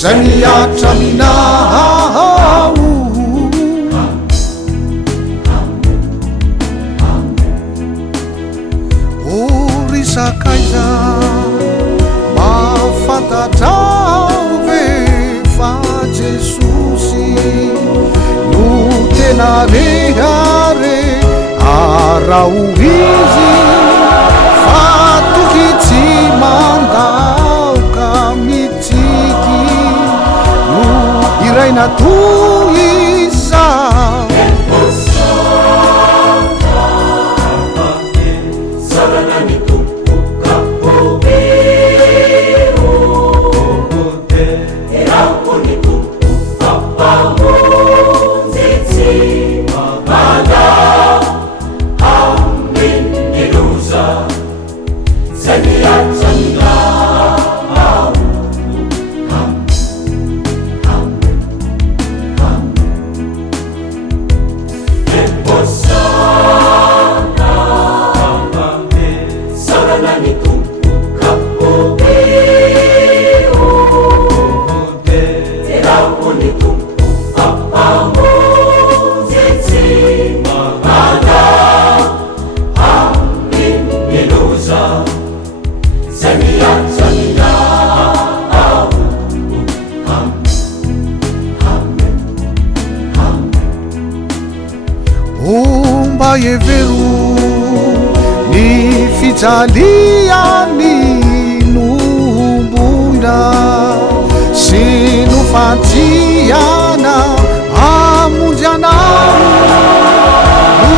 Zaniatra minao orisakaiza mafantatrao ve fa Jesosy no tena rehare arao izy fa toky tsy mandaoka mitsiky iraina toisa omba evero ny fijaliany nomboina sy no fajiana amonjy anao no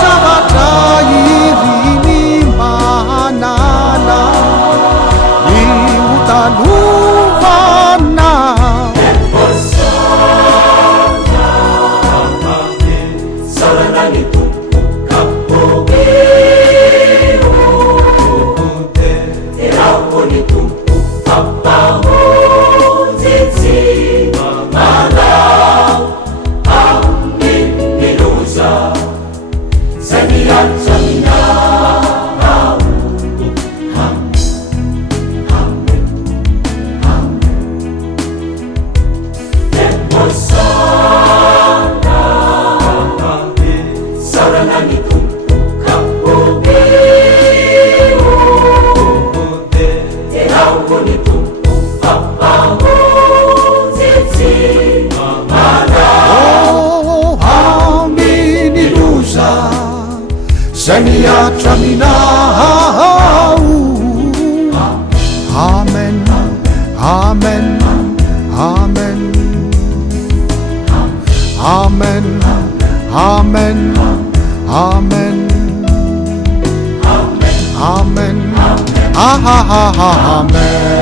zavatra iriny manana ny hotalovana Zaniatra minao Amen, Amen, Amen, Amen, Amen, Amen, Amen, Amen, Amen.